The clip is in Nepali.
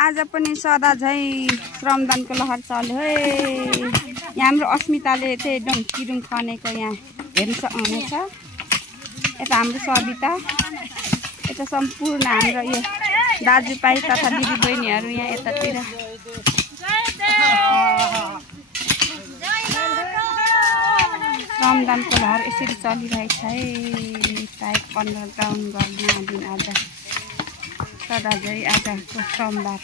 आज पनि सदा झै श्रमदानको लहर चल्यो है। यहाँ हाम्रो अस्मिताले चाहिँ डङ्किरुङ खनेको यहाँ हेर्न सक्नुहुनेछ। यता हाम्रो सविता, यता सम्पूर्ण हाम्रो यो दाजुभाइ तथा दिदीबहिनीहरू यहाँ यतातिर श्रमदानको लहर यसरी चलिरहेछ है। टाइप 15 ग्राउन्ड गर्न दिन आज सदा झै आजको सोमबार।